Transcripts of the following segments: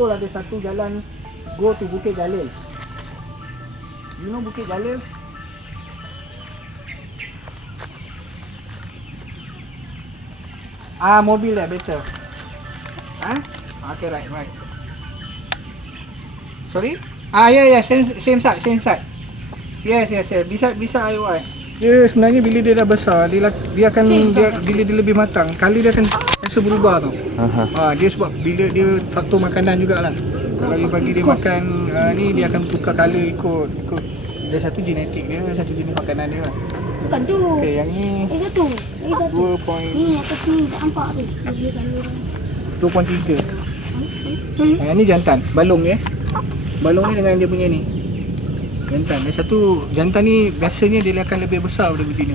betul ada satu jalan go to Bukit Jalil. You know Bukit Jalil? Mobil dah better. Okay, right. Sorry? Yeah, same side. Yes. Bisa IOI. Dia sebenarnya bila dia dah besar, dia akan bila dia lebih matang, kali dia akan rasa berubah tau. Dia sebab bila dia faktor makanan jugalah. Kalau you bagi dia makan ni, dia akan tukar color ikut dia satu genetik dia, satu jenis makanan dia lah. Bukan tu. Okay, yang ni Lagi satu. 2. Ni atas ni tak nampak tu. Dia salur. 2.3. Yang ni jantan, balong dia. Balong ni dengan dia punya ni. Jantan. Dan satu jantan ni biasanya dia akan lebih besar daripada betina.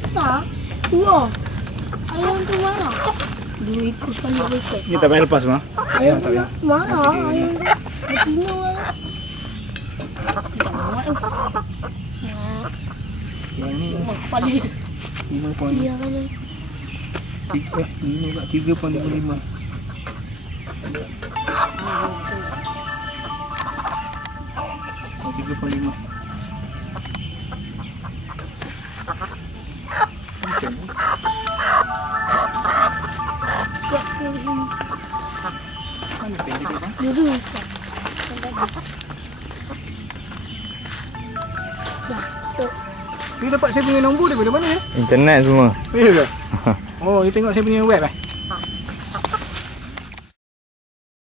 Besar. Tua. Ayam tu mana? 2 ekor sekali apa ikut. Ni tak payah lepas mah. Ayam tak payah. Mana? Ayam betina lah. Tak muat tu. Yang ni Kepala dia. 5. Dia kan. Ini pula 3.55. Oh, 3.5. Mana pendek dia? Dulu. You dapat saya punya nombor daripada mana ya? Internet semua. Ya ke? Oh, you tengok saya punya web eh?